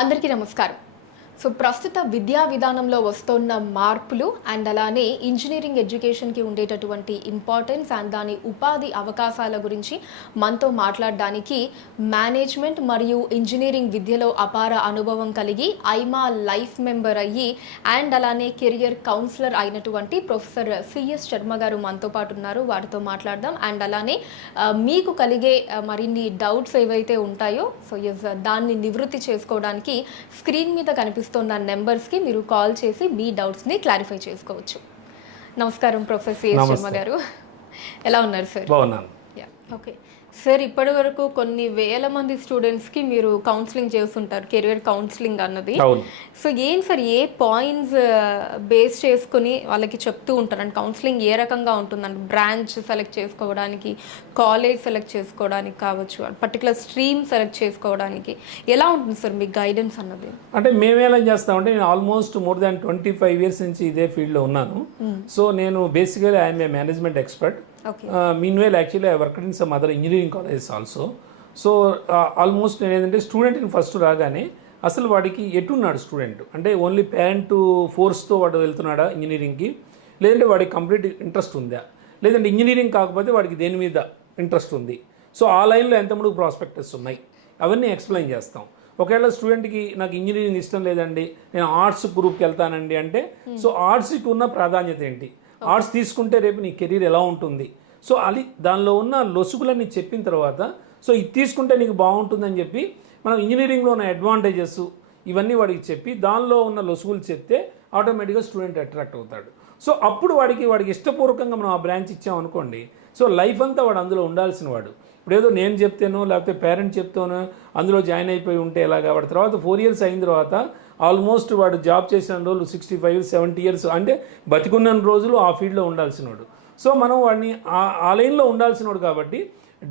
అందరికీ నమస్కారం. సో ప్రస్తుత విద్యా విధానంలో వస్తున్న మార్పులు అండ్ అలానే ఇంజనీరింగ్ ఎడ్యుకేషన్కి ఉండేటటువంటి ఇంపార్టెన్స్ అండ్ దాని ఉపాధి అవకాశాల గురించి మనతో మాట్లాడడానికి మేనేజ్మెంట్ మరియు ఇంజనీరింగ్ విద్యలో అపార అనుభవం కలిగి ఐమా లైఫ్ మెంబర్ అయ్యి అండ్ అలానే కెరియర్ కౌన్సిలర్ అయినటువంటి ప్రొఫెసర్ సిఎస్ శర్మ గారు మనతో పాటు ఉన్నారు. వాటితో మాట్లాడదాం. అండ్ అలానే మీకు కలిగే మరిన్ని డౌట్స్ ఏవైతే ఉంటాయో సో దాన్ని నివృత్తి చేసుకోవడానికి స్క్రీన్ మీద కనిపిస్తున్న నెంబర్స్కి మీరు కాల్ చేసి మీ డౌట్స్ని క్లారిఫై చేసుకోవచ్చు. నమస్కారం ప్రొఫెసర్ సిఎస్ శర్మ గారు, ఎలా ఉన్నారు సార్? బాగున్నాను. ఓకే సార్, ఇప్పటి వరకు కొన్ని వేల మంది స్టూడెంట్స్కి మీరు కౌన్సిలింగ్ చేస్తుంటారు, కెరియర్ కౌన్సిలింగ్ అన్నది. సో ఏం సార్, ఏ పాయింట్స్ బేస్ చేసుకుని వాళ్ళకి చెప్తూ ఉంటారు? అంటే కౌన్సిలింగ్ ఏ రకంగా ఉంటుందంటే బ్రాంచ్ సెలెక్ట్ చేసుకోవడానికి, కాలేజ్ సెలెక్ట్ చేసుకోవడానికి కావచ్చు, పర్టికులర్ స్ట్రీమ్ సెలెక్ట్ చేసుకోవడానికి ఎలా ఉంటుంది సార్ మీ గైడెన్స్ అన్నది? అంటే మేము ఎలా చేస్తామంటే, నేను ఆల్మోస్ట్ మోర్ దాన్ 25 years నుంచి ఇదే ఫీల్డ్లో ఉన్నాను. సో నేను basically I'm a management expert. Meanwhile actually I worked in some other engineering colleges also. So almost నేను ఏంటంటే స్టూడెంట్ని ఫస్ట్ రాగానే అసలు వాడికి ఎట్టున్నాడు స్టూడెంట్, అంటే ఓన్లీ పేరెంట్ ఫోర్స్తో వాడు వెళ్తున్నాడా ఇంజనీరింగ్కి, లేదంటే వాడికి కంప్లీట్ ఇంట్రెస్ట్ ఉందా, లేదంటే ఇంజనీరింగ్ కాకపోతే వాడికి దేని మీద ఇంట్రెస్ట్ ఉంది, సో ఆ లైన్లో ఎంతమంది ప్రాస్పెక్టస్ ఉన్నాయి అవన్నీ ఎక్స్ప్లెయిన్ చేస్తాం. ఒకవేళ స్టూడెంట్కి నాకు ఇంజనీరింగ్ ఇష్టం లేదండి, నేను ఆర్ట్స్ గ్రూప్కి వెళ్తానండి అంటే, సో ఆర్ట్స్కి ఉన్న ప్రాధాన్యత ఏంటి, ఆర్ట్స్ తీసుకుంటే రేపు నీ కెరీర్ ఎలా ఉంటుంది, సో అది దానిలో ఉన్న లొసుగులన్నీ చెప్పిన తర్వాత సో ఇది తీసుకుంటే నీకు బాగుంటుందని చెప్పి మనం ఇంజనీరింగ్లో ఉన్న అడ్వాంటేజెస్ ఇవన్నీ వాడికి చెప్పి దానిలో ఉన్న లొసుగులు చెప్తే ఆటోమేటిక్గా స్టూడెంట్ అట్రాక్ట్ అవుతాడు. సో అప్పుడు వాడికి ఇష్టపూర్వకంగా మనం ఆ బ్రాంచ్ ఇచ్చామనుకోండి, సో లైఫ్ అంతా వాడు అందులో ఉండాల్సిన వాడు. ఇప్పుడు ఏదో నేను చెప్తేనో లేకపోతే పేరెంట్ చెప్తానో అందులో జాయిన్ అయిపోయి ఉంటే ఎలాగా, వాడి తర్వాత 4 years అయిన తర్వాత ఆల్మోస్ట్ వాడు జాబ్ చేసిన రోజులు 65 70 years, అంటే బతికున్న రోజులు ఆ ఫీల్డ్లో ఉండాల్సిన వాడు. సో మనం వాడిని ఆ లైన్లో ఉండాల్సిన వాడు కాబట్టి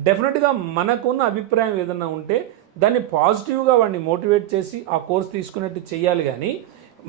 డెఫినెట్గా మనకున్న అభిప్రాయం ఏదన్నా ఉంటే దాన్ని పాజిటివ్గా వాడిని మోటివేట్ చేసి ఆ కోర్స్ తీసుకున్నట్టు చేయాలి, కానీ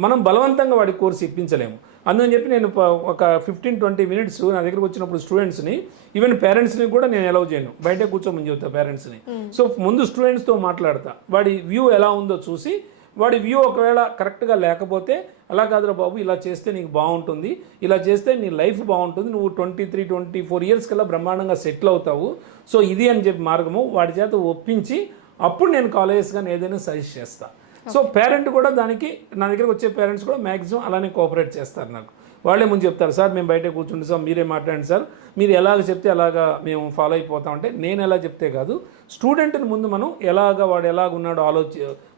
మనం బలవంతంగా వాడి కోర్సు ఇప్పించలేము. అందుకని చెప్పి నేను ఒక 15-20 minutes నా దగ్గరకు వచ్చినప్పుడు స్టూడెంట్స్ని, ఈవెన్ పేరెంట్స్ని కూడా నేను అలౌ చేయను, బయటే కూర్చోమని చెప్తా పేరెంట్స్ని. సో ముందు స్టూడెంట్స్తో మాట్లాడతా, వాడి వ్యూ ఎలా ఉందో చూసి, వాడి వ్యూ ఒకవేళ కరెక్ట్గా లేకపోతే అలా కాదురా బాబు ఇలా చేస్తే నీకు బాగుంటుంది, ఇలా చేస్తే నీ లైఫ్ బాగుంటుంది, నువ్వు 23-24 years కల్లా బ్రహ్మాండంగా సెటిల్ అవుతావు, సో ఇది అని చెప్పి మార్గము వాడి చేత ఒప్పించి అప్పుడు నేను కాలేజెస్ కానీ ఏదైనా సజెస్ట్ చేస్తాను. సో పేరెంట్ కూడా దానికి, నా దగ్గరకు వచ్చే పేరెంట్స్ కూడా మ్యాక్సిమం అలానే కోఆపరేట్ చేస్తారు. నాకు వాళ్ళే ముందు చెప్తారు, సార్ మేము బయట కూర్చుంటే సార్ మీరే మాట్లాడండి సార్, మీరు ఎలాగ చెప్తే అలాగా మేము ఫాలో అయిపోతామంటే, నేను ఎలా చెప్తే కాదు, స్టూడెంట్ని ముందు మనం వాడు ఎలాగున్నాడో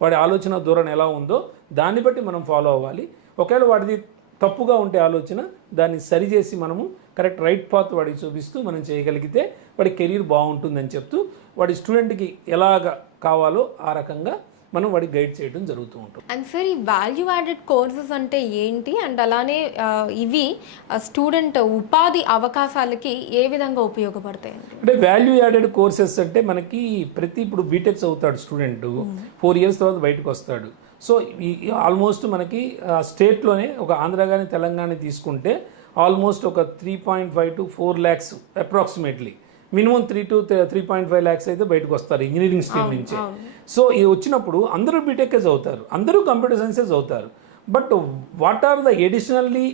వాడి ఆలోచన ధోరణి ఎలా ఉందో దాన్ని బట్టి మనం ఫాలో అవ్వాలి. ఒకవేళ వాడిది తప్పుగా ఉంటే ఆలోచన దాన్ని సరిచేసి మనము కరెక్ట్ రైట్ పాత్ వాడికి చూపిస్తూ మనం చేయగలిగితే వాడి కెరీర్ బాగుంటుందని చెప్తూ వాడి స్టూడెంట్కి ఎలాగ కావాలో ఆ రకంగా మనం వాడికి గైడ్ చేయడం జరుగుతూ ఉంటుంది. అండ్ సార్, ఈ వాల్యూ యాడెడ్ కోర్సెస్ అంటే ఏంటి, అండ్ అలానే ఇవి స్టూడెంట్ ఉపాధి అవకాశాలకి ఏ విధంగా ఉపయోగపడతాయి? అంటే వాల్యూ యాడెడ్ కోర్సెస్ అంటే మనకి ఇప్పుడు బీటెక్ చదువుతాడు స్టూడెంట్, 4 years తర్వాత బయటకు వస్తాడు. సో ఆల్మోస్ట్ మనకి స్టేట్లోనే ఒక ఆంధ్ర కానీ తెలంగాణ తీసుకుంటే ఆల్మోస్ట్ ఒక 3.5 to 4 lakhs approximately, minimum 3 to 3.5 lakhs అయితే బయటకు వస్తారు ఇంజనీరింగ్ స్ట్రీమ్ నుంచి. సో ఇది వచ్చినప్పుడు అందరూ బీటెక్ చదువుతారు, అందరూ కంప్యూటర్ సైన్సెస్ చదువుతారు, but what are the additionally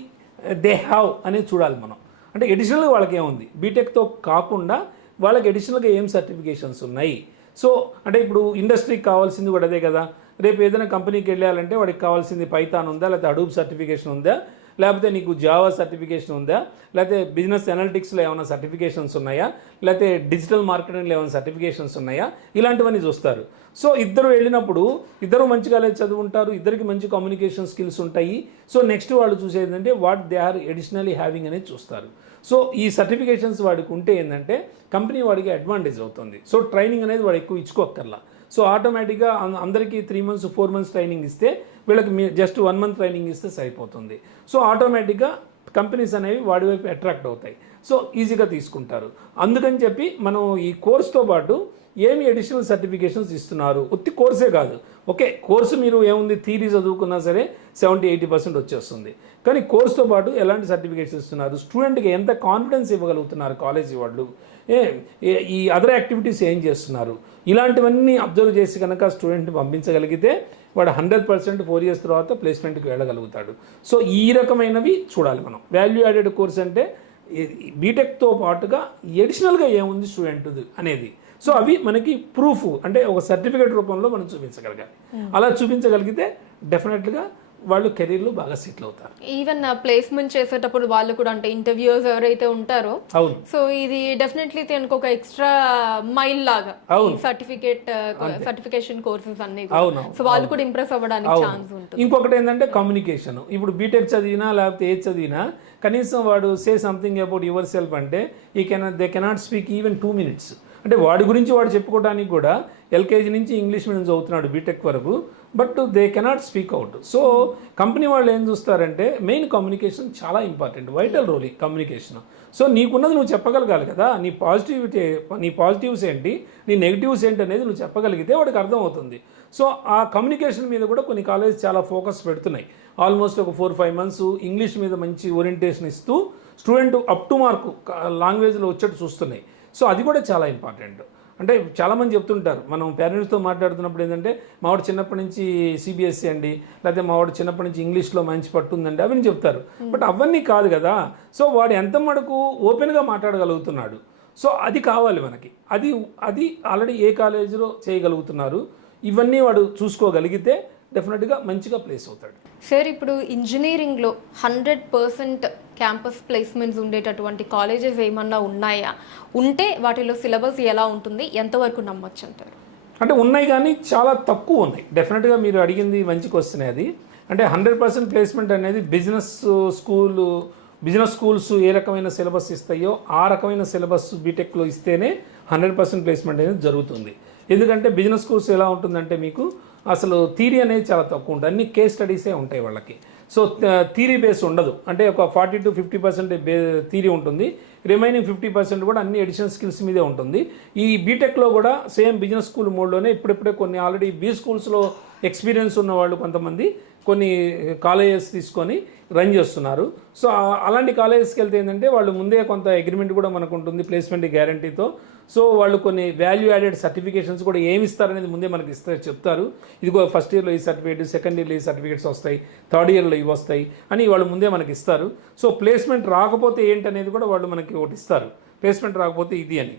they have అనేది చూడాలి మనం. అంటే ఎడిషనల్గా వాళ్ళకి ఏముంది, బీటెక్తో కాకుండా వాళ్ళకి ఎడిషనల్గా ఏం సర్టిఫికేషన్స్ ఉన్నాయి. సో అంటే ఇప్పుడు ఇండస్ట్రీకి కావాల్సింది కూడా అదే కదా, రేపు ఏదైనా కంపెనీకి వెళ్ళాలంటే వాడికి కావాల్సింది పైథాన్ ఉందా, లేకపోతే హడూప్ సర్టిఫికేషన్ ఉందా, లేకపోతే నీకు జావా సర్టిఫికేషన్ ఉందా, లేకపోతే బిజినెస్ అనలిటిక్స్లో ఏమైనా సర్టిఫికేషన్స్ ఉన్నాయా, లేకపోతే డిజిటల్ మార్కెటింగ్లో ఏమైనా సర్టిఫికేషన్స్ ఉన్నాయా, ఇలాంటివన్నీ చూస్తారు. సో ఇద్దరు వెళ్ళినప్పుడు ఇద్దరు మంచి కాలేజ్ చదువుంటారు, ఇద్దరికి మంచి కమ్యూనికేషన్ స్కిల్స్ ఉంటాయి. సో నెక్స్ట్ వాళ్ళు చూసేది ఏంటంటే వాట్ దే ఆర్ ఎడిషనలీ హ్యావింగ్ అనేది చూస్తారు. సో ఈ సర్టిఫికేషన్స్ వాడికి ఉంటే ఏంటంటే కంపెనీ వాడికి అడ్వాంటేజ్ అవుతుంది. సో ట్రైనింగ్ అనేది వాడు ఎక్కువ ఇచ్చుకోక్కర్లా. సో ఆటోమేటిక్గా అందరికీ 3 months 4 months ట్రైనింగ్ ఇస్తే వీళ్ళకి జస్ట్ 1 month ట్రైనింగ్ ఇస్తే సరిపోతుంది. సో ఆటోమేటిక్గా కంపెనీస్ అనేవి వాడి వైపు అట్రాక్ట్ అవుతాయి, సో ఈజీగా తీసుకుంటారు. అందుకని చెప్పి మనం ఈ కోర్స్తో పాటు ఏమి అడిషనల్ సర్టిఫికేషన్స్ ఇస్తున్నారు, ఉత్తి కోర్సే కాదు. ఓకే, కోర్సు మీరు ఏముంది థియరీ చదువుకున్నా సరే 70-80% వచ్చేస్తుంది, కానీ కోర్సుతో పాటు ఎలాంటి సర్టిఫికేట్స్ ఇస్తున్నారు, స్టూడెంట్కి ఎంత కాన్ఫిడెన్స్ ఇవ్వగలుగుతున్నారు కాలేజీ వాళ్ళు, ఈ అదర్ యాక్టివిటీస్ ఏం చేస్తున్నారు, ఇలాంటివన్నీ అబ్జర్వ్ చేసి కనుక స్టూడెంట్ని పంపించగలిగితే వాడు 100% 4 years తర్వాత ప్లేస్మెంట్కి వెళ్ళగలుగుతాడు. సో ఈ రకమైనవి చూడాలి మనం. వాల్యూ యాడెడ్ కోర్స్ అంటే బీటెక్తో పాటుగా ఎడిషనల్గా ఏముంది స్టూడెంట్ అనేది. సో అవి మనకి ప్రూఫ్ అంటే ఒక సర్టిఫికేట్ రూపంలో మనం చూపించగలగాలి. అలా చూపించగలిగితే డెఫినెట్గా వాళ్ళు కెరీర్లో బాగా సెటిల్ అవుతారు. ఈవెన్ ప్లేస్మెంట్ చేసేటప్పుడు వాళ్ళు కూడా అంటే ఇంటర్వ్యూస్ ఎవరైతే ఉంటారో అవును, సో ఇది డెఫినెట్లీ తనకు ఒక ఎక్స్ట్రా మైల్ లాగా సర్టిఫికేషన్ కోర్సెస్ అన్ని. అవును, సో వాళ్ళు కూడా ఇంప్రెస్ అవ్వడానికి ఛాన్స్ ఉంటుంది. ఇంకొకటి ఏంటంటే కమ్యూనికేషన్. ఇప్పుడు బీటెక్ చదివినా లేకపోతే ఏది చదివినా కనీసం వాడు say something about yourself అంటే they cannot speak even 2 minutes. అంటే వాడి గురించి వాడు చెప్పుకోవడానికి కూడా ఎల్కేజీ నుంచి ఇంగ్లీష్ మీడియం చదువుతున్నాడు బీటెక్ వరకు, but they cannot speak out. So company వాళ్ళు ఏం చూస్తారంటే మెయిన్ కమ్యూనికేషన్ చాలా ఇంపార్టెంట్, వైటల్ రోల్ ఈ కమ్యూనికేషన్. సో నీకున్నది నువ్వు చెప్పగలగాలి కదా, నీ పాజిటివ్స్ ఏంటి, నీ నెగిటివ్స్ ఏంటి అనేది నువ్వు చెప్పగలిగితే వాడికి అర్థమవుతుంది. సో ఆ కమ్యూనికేషన్ మీద కూడా కొన్ని కాలేజెస్ చాలా ఫోకస్ పెడుతున్నాయి. ఆల్మోస్ట్ ఒక 4-5 months ఇంగ్లీష్ మీద మంచి ఓరియంటేషన్ ఇస్తూ స్టూడెంట్ అప్ టు మార్కు లాంగ్వేజ్లో వచ్చేట్టు చూస్తున్నాయి. సో అది కూడా చాలా ఇంపార్టెంట్. అంటే చాలామంది చెప్తుంటారు, మనం పేరెంట్స్తో మాట్లాడుతున్నప్పుడు ఏంటంటే మావాడు చిన్నప్పటి నుంచి సిబిఎస్ఈ అండి, లేకపోతే మావాడు చిన్నప్పటి నుంచి ఇంగ్లీష్లో మంచి పట్టుందండి అవన్నీ చెప్తారు. బట్ అవన్నీ కాదు కదా. సో వాడు ఎంత మటుకు ఓపెన్గా మాట్లాడగలుగుతున్నాడు. సో అది కావాలి మనకి. అది ఆల్రెడీ ఏ కాలేజీలో చేయగలుగుతున్నారు, ఇవన్నీ వాడు చూసుకోగలిగితే డెఫినెట్గా మంచిగా ప్లేస్ అవుతాడు. సార్ ఇప్పుడు ఇంజనీరింగ్లో 100% క్యాంపస్ ప్లేస్మెంట్స్ ఉండేటటువంటి కాలేజెస్ ఏమన్నా ఉన్నాయా? ఉంటే వాటిలో సిలబస్ ఎలా ఉంటుంది, ఎంతవరకు నమ్మొచ్చు అంటారు? అంటే ఉన్నాయి కానీ చాలా తక్కువ ఉన్నాయి. డెఫినెట్గా మీరు అడిగింది మంచి క్వశ్చన్ అది. అంటే 100% ప్లేస్మెంట్ అనేది బిజినెస్ స్కూల్స్ ఏ రకమైన సిలబస్ ఇస్తాయో ఆ రకమైన సిలబస్ బీటెక్లో ఇస్తేనే 100% ప్లేస్మెంట్ అనేది జరుగుతుంది. ఎందుకంటే బిజినెస్ స్కూల్స్ ఎలా ఉంటుందంటే మీకు అసలు థీరీ అనేది చాలా తక్కువ ఉంటుంది, అన్ని కేస్ స్టడీసే ఉంటాయి వాళ్ళకి. సో థీరీ బేస్ ఉండదు. అంటే ఒక 40 to 50% థీరీ ఉంటుంది, రిమైనింగ్ 50% కూడా అన్ని ఎడిషనల్ స్కిల్స్ మీదే ఉంటుంది. ఈ బీటెక్లో కూడా సేమ్ బిజినెస్ స్కూల్ మోడ్లోనే ఇప్పుడిప్పుడే కొన్ని ఆల్రెడీ బీ స్కూల్స్లో ఎక్స్పీరియన్స్ ఉన్న వాళ్ళు కొంతమంది కొన్ని కాలేజెస్ తీసుకొని రన్ చేస్తున్నారు. సో అలాంటి కాలేజెస్కి వెళ్తే ఏంటంటే వాళ్ళు ముందే కొంత అగ్రిమెంట్ కూడా మనకు ఉంటుంది ప్లేస్మెంట్ గ్యారంటీతో. సో వాళ్ళు కొన్ని వాల్యూ యాడెడ్ సర్టిఫికేషన్స్ కూడా ఏమి ఇస్తారనేది ముందే మనకి చెప్తారు. ఇదిగో ఫస్ట్ ఇయర్లో ఈ సర్టిఫికేట్, సెకండ్ ఇయర్లో ఈ సర్టిఫికేట్స్ వస్తాయి, థర్డ్ ఇయర్లో ఇవి వస్తాయి అని వాళ్ళు ముందే మనకి ఇస్తారు. సో ప్లేస్మెంట్ రాకపోతే ఏంటనేది కూడా వాళ్ళు మనకి ఒకటి ఇస్తారు, ప్లేస్మెంట్ రాకపోతే ఇది అని.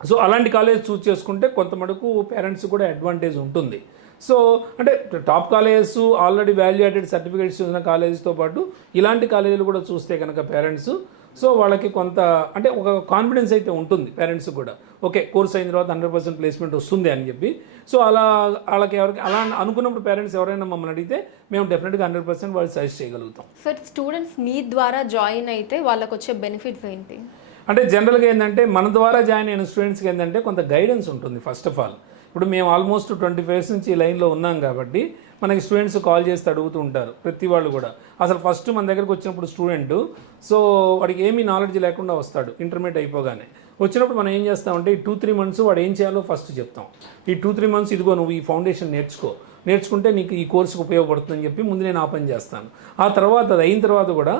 సో అలాంటి కాలేజ్ చూస్ చేసుకుంటే కొంత మటుకు పేరెంట్స్ కూడా అడ్వాంటేజ్ ఉంటుంది. సో అంటే top colleges already value added certificates ఉన్న కాలేజెస్తో పాటు ఇలాంటి కాలేజీలు కూడా చూస్తే కనుక పేరెంట్స్ సో వాళ్ళకి కొంత అంటే ఒక కాన్ఫిడెన్స్ అయితే ఉంటుంది పేరెంట్స్ కూడా. ఓకే, కోర్స్ అయిన తర్వాత 100% ప్లేస్మెంట్ వస్తుంది అని చెప్పి. సో వాళ్ళకి ఎవరికి అలా అనుకున్నప్పుడు పేరెంట్స్ ఎవరైనా మమ్మల్ని అడిగితే మేము డెఫినెట్గా 100% వాళ్ళు సజెస్ట్ చేయగలుగుతాం. సార్ స్టూడెంట్స్ మీ ద్వారా జాయిన్ అయితే వాళ్ళకి వచ్చే బెనిఫిట్స్ ఏంటి? అంటే జనరల్గా ఏంటంటే మన ద్వారా జాయిన్ అయిన స్టూడెంట్స్కి ఏంటంటే కొంత గైడెన్స్ ఉంటుంది. ఫస్ట్ ఆఫ్ ఆల్ ఇప్పుడు మేము ఆల్మోస్ట్ 25 years నుంచి ఈ లైన్లో ఉన్నాం కాబట్టి మనకి స్టూడెంట్స్ కాల్ చేస్తే అడుగుతూ ఉంటారు ప్రతి వాళ్ళు కూడా. అసలు ఫస్ట్ మన దగ్గరకు వచ్చినప్పుడు స్టూడెంట్ సో వాడికి ఏమీ నాలెడ్జ్ లేకుండా వస్తాడు ఇంటర్మీడియట్ అయిపోగానే. వచ్చినప్పుడు మనం ఏం చేస్తామంటే ఈ 2-3 months వాడు ఏం చేయాలో ఫస్ట్ చెప్తాం. ఈ 2-3 months ఇదిగో నువ్వు ఈ ఫౌండేషన్ నేర్చుకుంటే నీకు ఈ కోర్సుకు ఉపయోగపడుతుందని చెప్పి ముందు నేను ఆ పని చేస్తాను. ఆ తర్వాత అది అయిన తర్వాత కూడా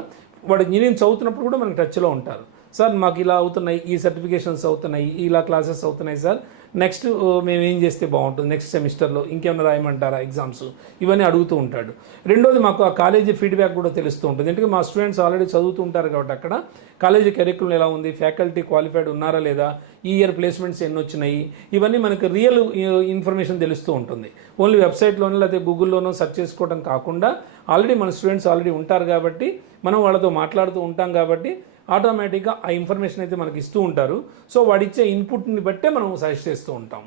వాడు ఇంజనీరింగ్ చదువుతున్నప్పుడు కూడా మనకి టచ్లో ఉంటారు. సార్ మాకు ఇలా అవుతున్నాయి, ఈ సర్టిఫికేషన్స్ అవుతున్నాయి, ఇలా క్లాసెస్ అవుతున్నాయి సార్, నెక్స్ట్ మేము ఏం చేస్తే బాగుంటుంది, నెక్స్ట్ సెమిస్టర్లో ఇంకేమైనా రాయమంటారా ఎగ్జామ్స్, ఇవన్నీ అడుగుతూ ఉంటాడు. రెండోది మాకు ఆ కాలేజీ ఫీడ్బ్యాక్ కూడా తెలుస్తూ ఉంటుంది. ఎందుకంటే మా స్టూడెంట్స్ ఆల్రెడీ చదువుతూ ఉంటారు కాబట్టి అక్కడ కాలేజీ కరిక్యులం ఎలా ఉంది, ఫ్యాకల్టీ క్వాలిఫైడ్ ఉన్నారా లేదా, ఈ ఇయర్ ప్లేస్మెంట్స్ ఎన్ని వచ్చినాయి, ఇవన్నీ మనకు రియల్ ఇన్ఫర్మేషన్ తెలుస్తూ ఉంటుంది. ఓన్లీ వెబ్సైట్లోనో లేకపోతే గూగుల్లోనో సెర్చ్ చేసుకోవడం కాకుండా ఆల్రెడీ మన స్టూడెంట్స్ ఆల్రెడీ ఉంటారు కాబట్టి మనం వాళ్ళతో మాట్లాడుతూ ఉంటాం కాబట్టి ఆటోమేటిక్గా ఆ ఇన్ఫర్మేషన్ అయితే మనకి ఇస్తూ ఉంటారు. సో వాడిచ్చే ఇన్పుట్ని బట్టే మనం సజెస్ట్ చేస్తూ ఉంటాం.